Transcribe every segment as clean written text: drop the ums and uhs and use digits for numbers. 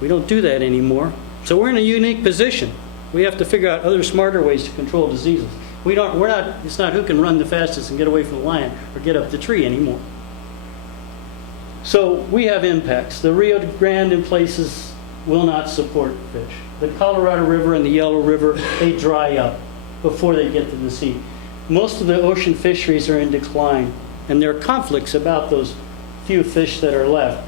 We don't do that anymore. So we're in a unique position. We have to figure out other smarter ways to control diseases. It's not who can run the fastest and get away from the lion or get up the tree anymore. So we have impacts. The Rio Grande in places will not support fish. The Colorado River and the Yellow River, they dry up before they get to the sea. Most of the ocean fisheries are in decline, and there are conflicts about those few fish that are left.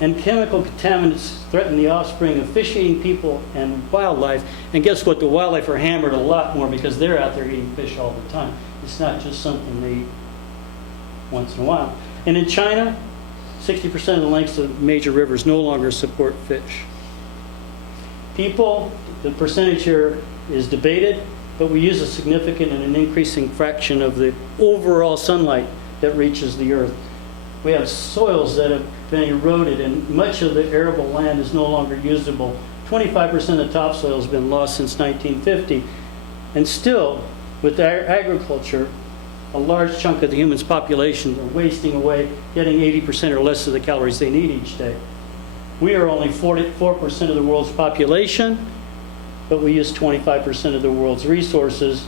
And chemical contaminants threaten the offspring of fish-eating people and wildlife. And guess what? The wildlife are hammered a lot more because they're out there eating fish all the time. It's not just something they eat once in a while. And in China, 60% of the lengths of major rivers no longer support fish. People, the percentage here is debated, but we use a significant and an increasing fraction of the overall sunlight that reaches the earth. We have soils that have been eroded, and much of the arable land is no longer usable. 25% of topsoil has been lost since 1950. And still, with agriculture, a large chunk of the human's population are wasting away, getting 80% or less of the calories they need each day. We are only 44% of the world's population, but we use 25% of the world's resources,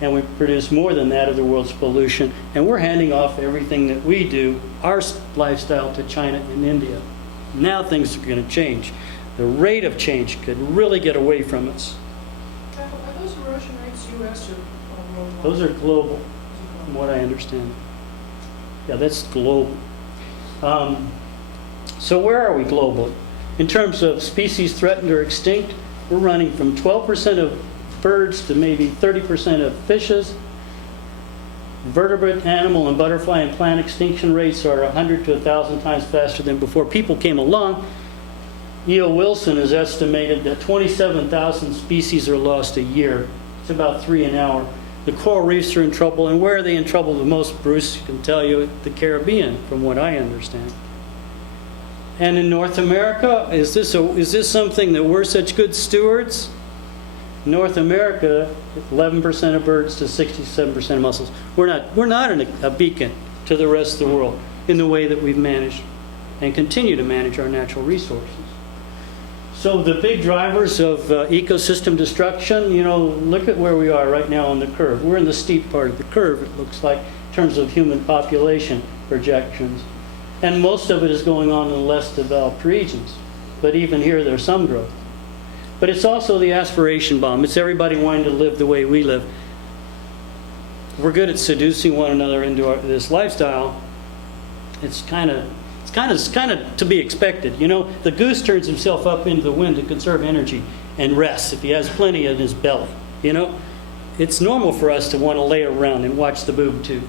and we produce more than that of the world's pollution. And we're handing off everything that we do, our lifestyle, to China and India. Now things are going to change. The rate of change could really get away from us. Are those erosion rates U.S. or worldwide? Those are global, from what I understand. Yeah, that's global. So where are we globally? In terms of species threatened or extinct, we're running from 12% of birds to maybe 30% of fishes. Vertebrate, animal, and butterfly and plant extinction rates are 100 to 1,000 times faster than before people came along. E.O. Wilson has estimated that 27,000 species are lost a year. It's about 3 an hour. The coral reefs are in trouble, and where are they in trouble the most, Bruce can tell you? The Caribbean, from what I understand. And in North America, is this something that we're such good stewards? North America, 11% of birds to 67% of mussels. We're not a beacon to the rest of the world in the way that we've managed and continue to manage our natural resources. So the big drivers of ecosystem destruction, look at where we are right now on the curve. We're in the steep part of the curve, it looks like, in terms of human population projections. And most of it is going on in the less developed regions. But even here, there's some growth. But it's also the aspiration bomb. It's everybody wanting to live the way we live. We're good at seducing one another into this lifestyle. It's kind of to be expected. The goose turns himself up into the wind to conserve energy and rests if he has plenty in his belly. It's normal for us to want to lay around and watch the boob tube.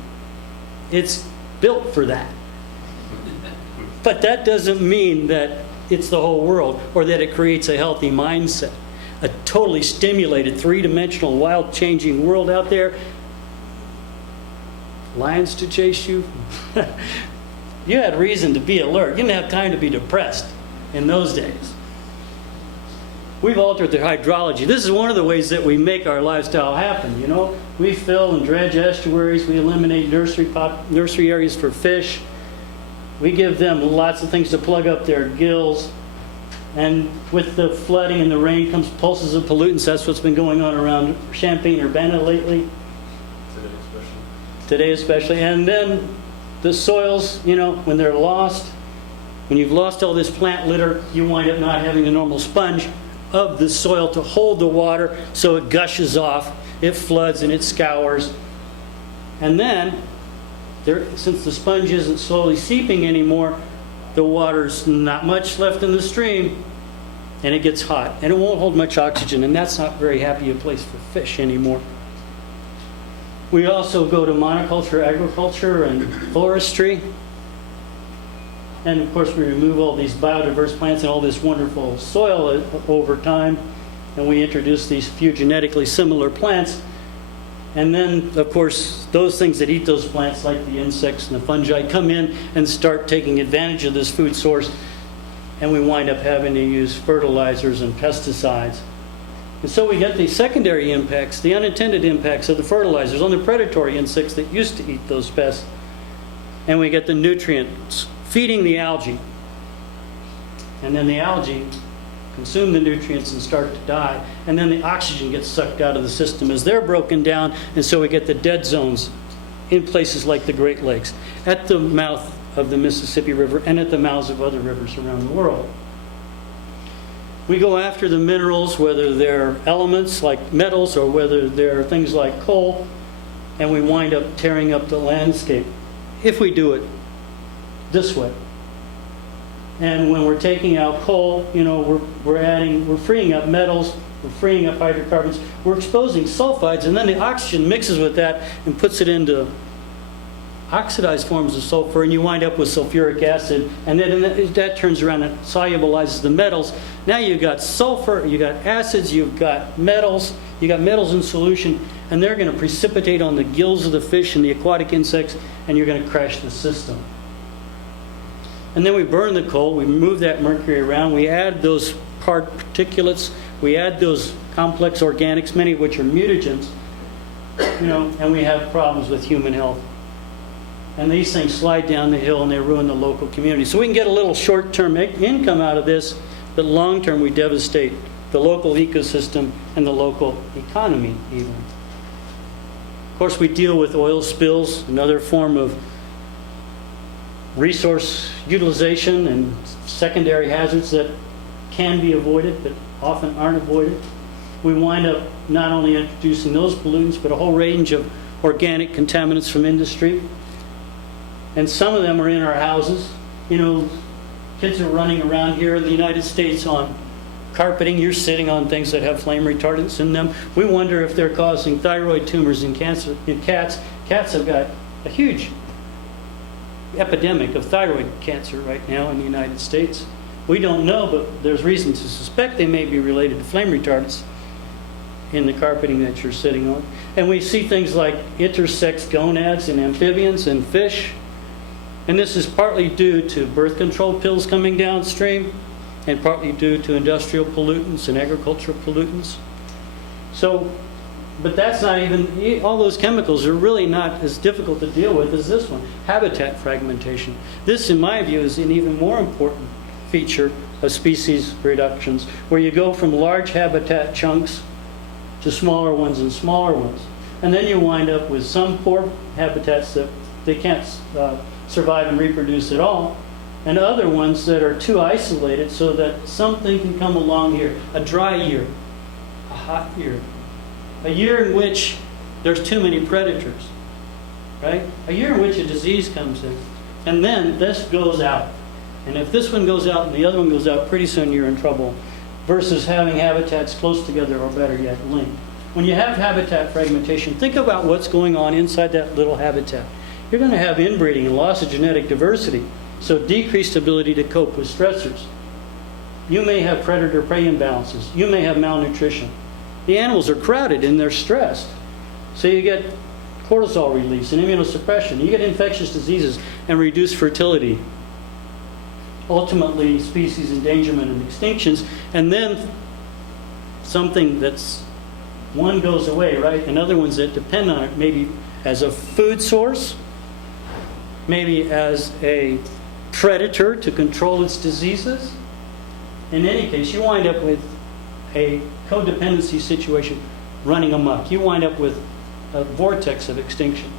It's built for that. But that doesn't mean that it's the whole world or that it creates a healthy mindset. A totally stimulated, three-dimensional, wild-changing world out there. Lions to chase you. You had reason to be alert. You didn't have time to be depressed in those days. We've altered the hydrology. This is one of the ways that we make our lifestyle happen. We fill and dredge estuaries. We eliminate nursery areas for fish. We give them lots of things to plug up their gills. And with the flooding and the rain comes pulses of pollutants. That's what's been going on around Champaign, Urbana lately. Today especially. And then the soils, when they're lost, when you've lost all this plant litter, you wind up not having the normal sponge of the soil to hold the water, so it gushes off, it floods and it scours. And then, since the sponge isn't slowly seeping anymore, the water's not much left in the stream, and it gets hot, and it won't hold much oxygen, and that's not very happy a place for fish anymore. We also go to monoculture agriculture and forestry, and of course we remove all these biodiverse plants and all this wonderful soil over time, and we introduce these few genetically similar plants. And then, of course, those things that eat those plants, like the insects and the fungi, come in and start taking advantage of this food source, and we wind up having to use fertilizers and pesticides. And so we get the secondary impacts, the unintended impacts of the fertilizers on the predatory insects that used to eat those pests. And we get the nutrients feeding the algae. And then the algae consume the nutrients and start to die. And then the oxygen gets sucked out of the system as they're broken down. And so we get the dead zones in places like the Great Lakes, at the mouth of the Mississippi River, and at the mouths of other rivers around the world. We go after the minerals, whether they're elements like metals or whether they're things like coal, and we wind up tearing up the landscape if we do it this way. And when we're taking out coal, we're freeing up metals, we're freeing up hydrocarbons, we're exposing sulfides, and then the oxygen mixes with that and puts it into oxidized forms of sulfur, and you wind up with sulfuric acid, and then that turns around and solubilizes the metals. Now you've got sulfur, you've got acids, you've got metals in solution, and they're going to precipitate on the gills of the fish and the aquatic insects, and you're going to crash the system. And then we burn the coal, we move that mercury around, we add those hard particulates, we add those complex organics, many of which are mutagens, and we have problems with human health. And these things slide down the hill and they ruin the local community. So we can get a little short-term income out of this, but long-term we devastate the local ecosystem and the local economy even. Of course, we deal with oil spills, another form of resource utilization and secondary hazards that can be avoided but often aren't avoided. We wind up not only introducing those pollutants but a whole range of organic contaminants from industry. And some of them are in our houses. Kids are running around here in the United States on carpeting. You're sitting on things that have flame retardants in them. We wonder if they're causing thyroid tumors in cats. Cats have got a huge epidemic of thyroid cancer right now in the United States. We don't know, but there's reason to suspect they may be related to flame retardants in the carpeting that you're sitting on. And we see things like intersex gonads in amphibians and fish. And this is partly due to birth control pills coming downstream and partly due to industrial pollutants and agricultural pollutants. But that's not even, all those chemicals are really not as difficult to deal with as this one. Habitat fragmentation. This, in my view, is an even more important feature of species reductions, where you go from large habitat chunks to smaller ones and smaller ones. And then you wind up with some poor habitats that they can't survive and reproduce at all, and other ones that are too isolated so that something can come along here. A dry year, a hot year, a year in which there's too many predators, right? A year in which a disease comes in, and then this goes out. And if this one goes out and the other one goes out, pretty soon you're in trouble, versus having habitats close together, or better yet, linked. When you have habitat fragmentation, think about what's going on inside that little habitat. You're going to have inbreeding and loss of genetic diversity, so decreased ability to cope with stressors. You may have predator-prey imbalances. You may have malnutrition. The animals are crowded and they're stressed. So you get cortisol release and immunosuppression. You get infectious diseases and reduced fertility. Ultimately, species endangerment and extinctions. And then something that's, one goes away, right? And other ones that depend on it, maybe as a food source, maybe as a predator to control its diseases. In any case, you wind up with a codependency situation running amok. You wind up with a vortex of extinction.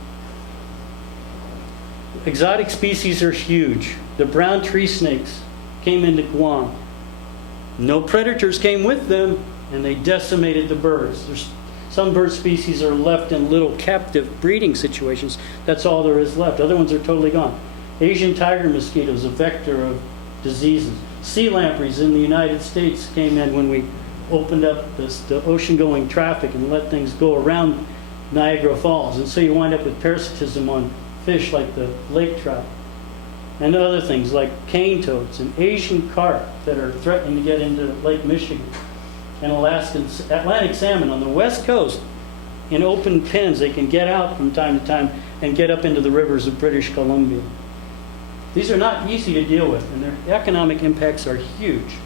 Exotic species are huge. The brown tree snakes came into Guam. No predators came with them, and they decimated the birds. Some bird species are left in little captive breeding situations. That's all there is left. Other ones are totally gone. Asian tiger mosquito is a vector of diseases. Sea lampreys in the United States came in when we opened up the ocean-going traffic and let things go around Niagara Falls. And so you wind up with parasitism on fish like the lake trout and other things like cane toads and Asian carp that are threatening to get into Lake Michigan. And Atlantic salmon on the west coast in open pens. They can get out from time to time and get up into the rivers of British Columbia. These are not easy to deal with, and their economic impacts are huge.